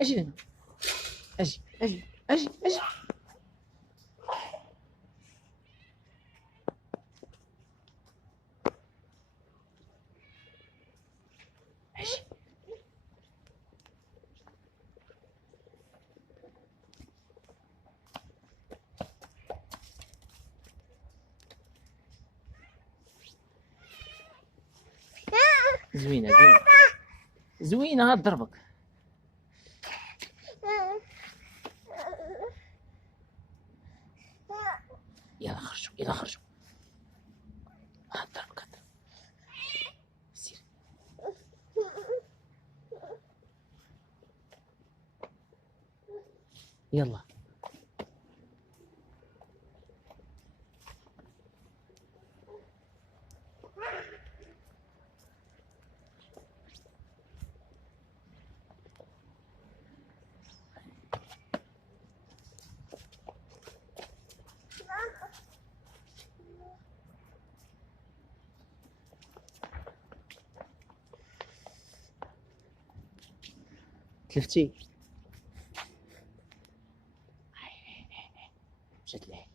اجي هنا، اجي اجي اجي اجي. اجي زوينة زوينة زوينة، هاد ضربك. يلا خرجوا يلا خرجوا، هاد ضربك هاد. سير يلا. تلفتي مشات ليه.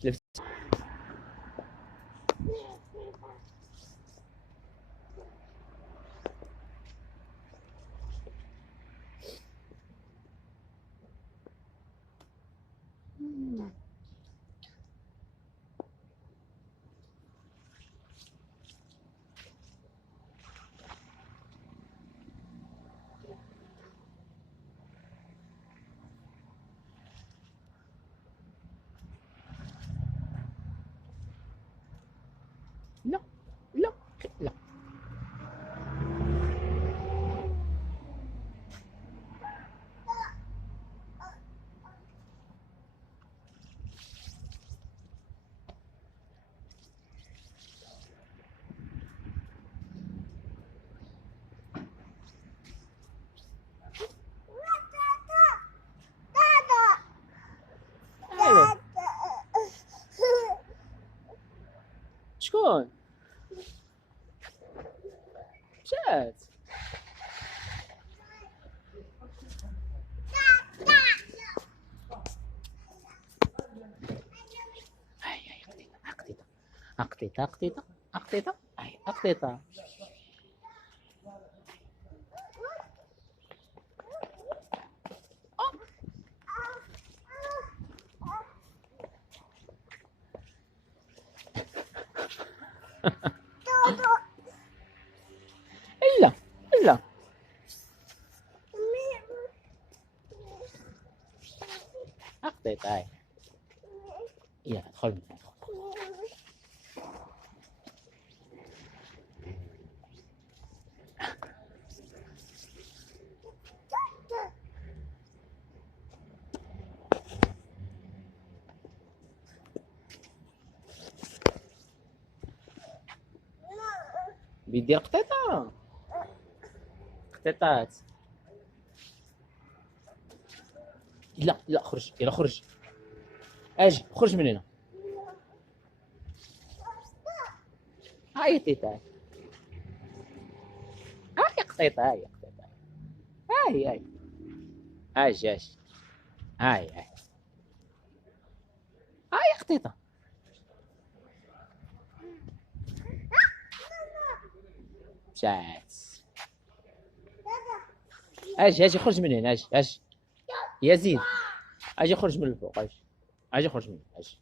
تلفتي لا لا لا. ايوا شكون مشات؟ هاي قطيطة قطيطة قطيطة قطيطة هاي قطيطة. الا الا قطيطة هاي. يلا ادخل معايا. بيدير قطيطة. قطيطات. لا لا خرج، يلا خرج. اجي خرج من هنا. هاي تيتا. هاي قطيطة، هاي قطيطة. هاي. اجي اجي. هاي. هاي قطيطة. مشات. اجي خرج من هنا، اجي يزيد. اجي خرج من الفوق، اجي خرج من هنا، اجي.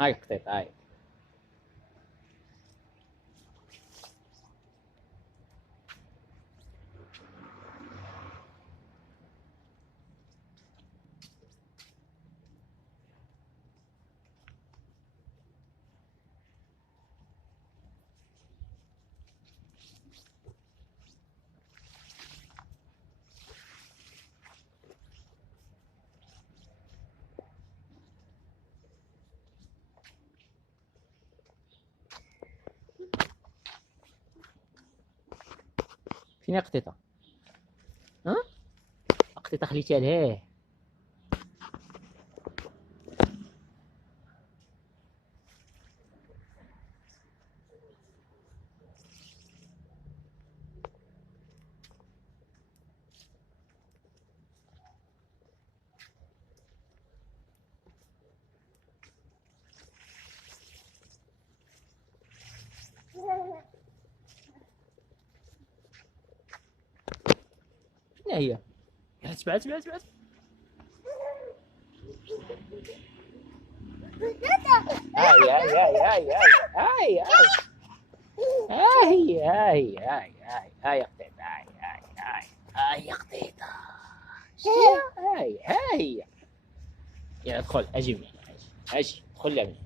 هاي قطيطة، هاي. فين يا قطيطة؟ ها؟ قطيطة خليتيها لهيه. فين هي؟ يلا تبعت. هاي يا قطيطة، هاي يا قطيطة. هاي. يلا ادخل، اجي من هنا، اجي ادخل من هنا.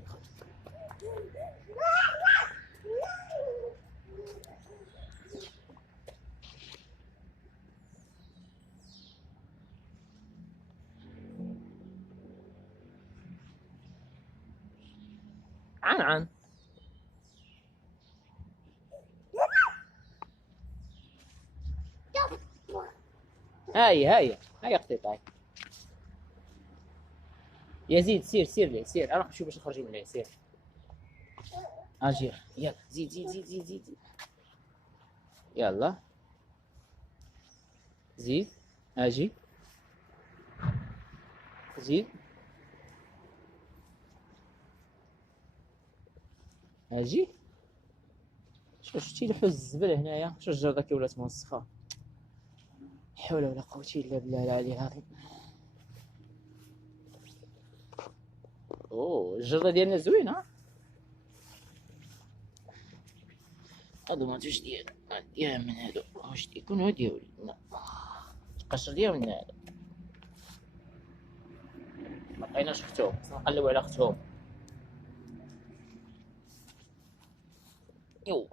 عن. هاي يا قطيطة، هاي. يزيد سير لي، سير اروح نشوف باش نخرج من هنا، سير. اجي يلا زيد. يلا زيد. اجي زيد. اجي. شتي الحوز الزبل هنايا، شو الجردة كي ولات موسخة. حول ولا قوة الا بالله العلي العظيم. اوه الجردة ديالنا زوينة. هادو ما توش ديال من هادو، واش يكونوا ديالي؟ لا القشر ديالهم من هذا. ما لقيناش ختهم، نقلبوا على ختهم. يو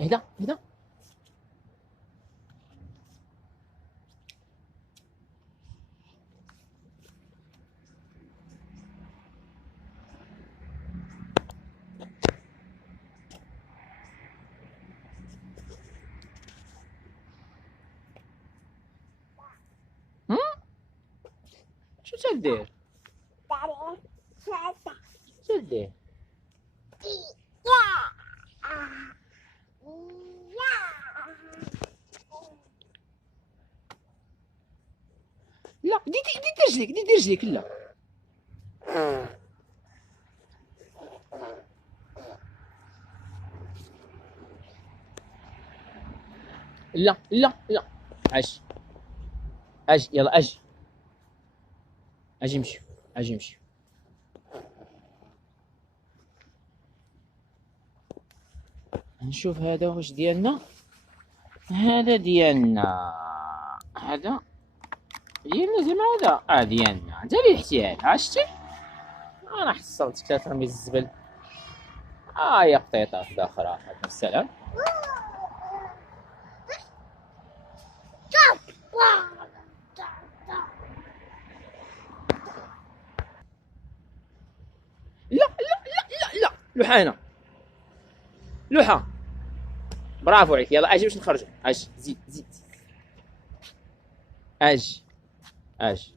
هدا. شو تدير؟ شو تدير؟ لا دي رجليك لا. لا لا لا. اجي اجي يلا اجي. اجي امشي. اجي امشي. نشوف هذا واش ديالنا. هذا ديالنا. هذا ديالنا زعما هذا ديالنا. انت اللي لحتيها شتي. انا حصلتك ترمي الزبل. يا قطيطه واحده اخرى. عليكم السلام. لا لا لا لا لا. لوحه هنا. لوحه. برافو عليك. يلا اجي باش نخرجوا. اجي زيد زيد. اجي اجي.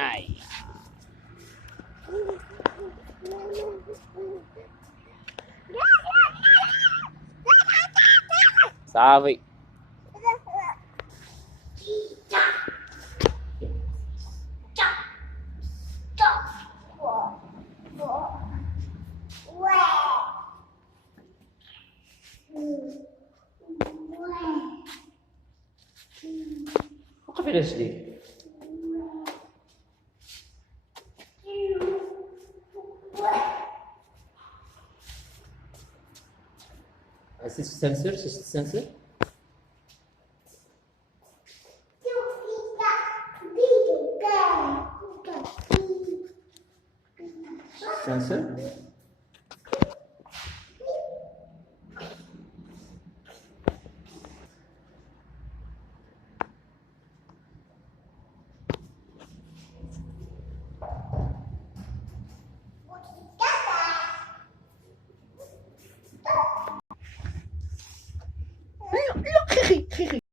اي صافي. وقف على رجليك. نسيت السنسور. شفت السنسور. السنسور. لا لا خيخي خيخي.